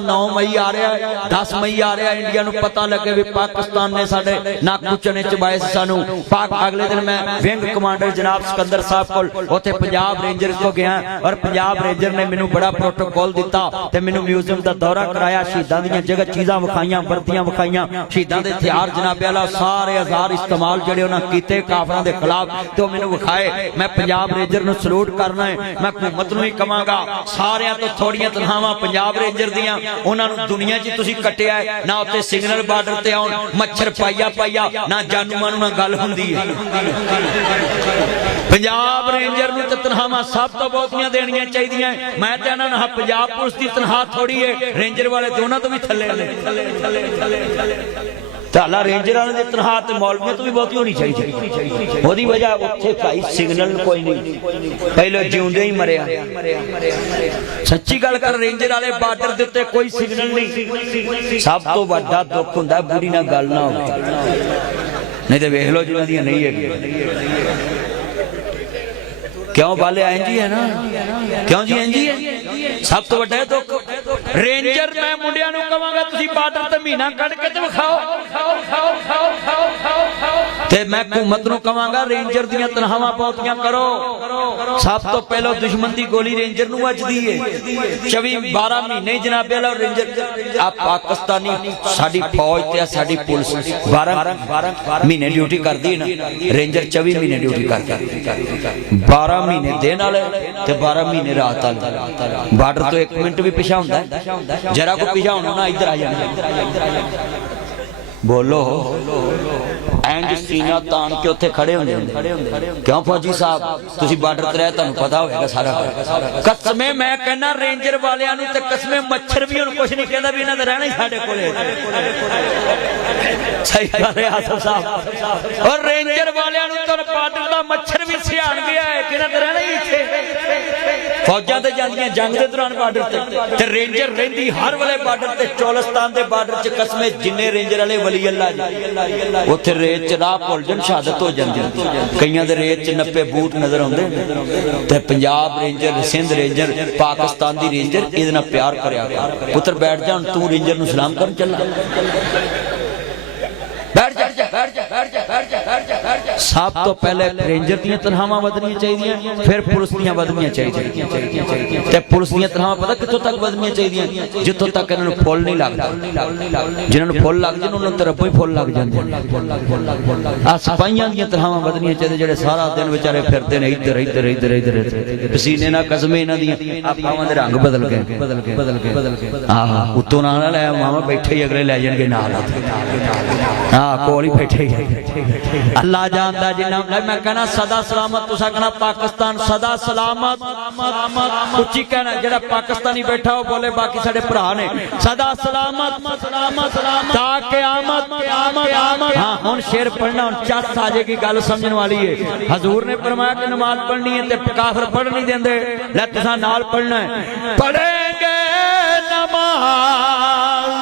9 मई आ रहा है, 10 मई आ रहा है, इंडिया नूं पता लगे भी पाकिस्तान ने साडे नक चने चबाए सानू। अगले दिन मैं विंग कमांडर जनाब सिकंदर साहब कोल उत्थे पंजाब रेंजर को गया और पंजाब रेंजर ने मैनू बड़ा प्रोटोकॉल दिता ते मैनू म्यूजियम दा दौरा कराया, शहीदां दीयां जगह चीज़ां विखाईयां, वर्दियां विखाईयां, शहीदां दे हथियार जनाबे आला सारे औजार इस्तेमाल जिहड़े उन्हां कीते काफरां दे खिलाफ ते ओह मैनू विखाए। मैं पंजाब रेंजर नूं सलूट करना है, मैं हुकूमत नूं ही कहांगा सारियां तो थोड़ियां तनखावां पंजाब रेंजर दीयां उन्होंने दुनिया च तुसीं कट्टिया है ना, उत्ते सिग्नल बार्डर ते आउण मच्छर पाइया पाइया ना जानू मानू ना गल हुंदी है। पंजाब रेंजर नूं ते तनखावां सब तो बहुतियां देणियां चाहीदियां। मैं ते इन्हां नूं पंजाब पुलिस दी तनख्वाह थोड़ी है, रेंजर वाले ते उन्हां तों भी थल्ले ने। ताला रेंजर वाले दी तनख्वाह ते मौलवियों तो भी बहुती होनी चाहिए। ओदी वजह उत्थे भाई सिग्नल कोई नहीं, पहले जिउंदे ही मरिया। सच्ची गल कर, रेंजर वाले बार्डर दे उत्ते कोई सिग्नल नहीं। सब तो वड्डा दुख हुंदा बुरी नाल गल ना होवे, नहीं ते वेख लो जिन्हां दी नहीं है। क्यों बाले इंज ही है ना, क्यों जी इंज ही है। सब तो वड्डा दुख रेंजर मैं मुंडियां नूं कहांगा तुसीं बार्डर ते महीना कढ के ते विखाओ, ते मैं हुकूमत नूं कहांगा रेंजर दीयां तनखावां बहुतियां करो। सब तो पहले दुश्मन दी गोली रेंजर नूं वजदी है। 24-12 महीने जनाबे वाला रेंजर आ पाकिस्तानी साडी फौज ते साडी पुलिस 12 महीने ड्यूटी करदी है ना, रेंजर 24 महीने ड्यूटी करदा। 12 महीने दिन वाले ते 12 महीने रात वाले। बार्डर तो 1 मिनट भी पिछा हुंदा है, जरा को पिछा होना ना इधर आ जाना। बोलो एंड सीना तान के उत्थे खड़े होंदे। क्यों फौजी साहब तुसी बार्डर ते रहे, तुहानू पता होगा सारा। कसमे मैं कहना रेंजर वालियां नूं ते कसमे मच्छर भी हुण कुछ नहीं कहंदा भी इन्हां दा रहना ही साडे कोले। सही गल है आसफ साहब, और रेंजर वालियां नूं ते बार्डर दा मच्छर भी सियाण गया है कि इन्हां दा रहना ही इत्थे। फौजां ते जांदियां जंग दे दौरान बार्डर ते रेंजर रहिंदी हर वेले बार्डर ते। चौलिस्तान दे बार्डर च कसमे जिन्ने रेंजर वाले वली अल्लाह जी उत्थे रेत च राह भुल जन शहादत हो जाती। कईयां दे रेत च नप्पे बूट नजर आउंदे ते पंजाब रेंजर, सिंध रेंजर, पाकिस्तान दी रेंजर इहदे नाल प्यार करया कर। पुत्र बैठ जा, तू रेंजर नूं सलाम कर चल। बैठ जा, बैठ जा, बैठ जा, बैठ जा, बैठ जा, बैठ जा। सब तो पहले रेंजर दीयां तनखावां वधनियां चाहिदियां, फिर पुलिस दीयां वधनियां चाहिदियां। ते पुलिस दीयां तनखावां पता कित्थों तक वधनियां चाहिदियां, जित्थों तक इन्हां नूं फुੱਲ नहीं लगदा। जिन्हां नूं फुੱਲ लग जाण उन्हां नूं ते रब्बों ही फुੱਲ लग जांदे। आ सिपाहियां दीयां तनखावां वधनियां चाहिदियां, जेहड़े सारा दिन बेचारे फिरदे ने इधर इधर इधर इधर पसीने नाल कसमे इन्हां दीयां आपावां दे रंग बदल गए। आहा उत्तों नाल ले मामा बैठे ही अगले ले जाणगे नाल। कोल ही बैठे अल्लाह जानदा जिन्ना। मैं कहना सदा सलामत, तुसा कहना पाकिस्तान सदा सलामत। उच्ची कहना जेड़ा पाकिस्तानी बैठा हो बोले बाकी साडे भरा ने सदा सलामत ता क़यामत। हां हुण शेर पढ़ना, हुण चस आ जाएगी, गल समझण वाली है। हजूर ने फरमाया कि नमाज पढ़नी है ते काफिर पढ़ नहीं देंदे, ले तुसा नाल पढ़ना है। पढ़ेंगे नमाज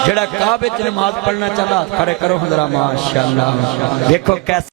जेड़ा काबे च नमाज पढ़ना चाहता खड़े करो हजरा माशाअल्लाह। देखो कैसे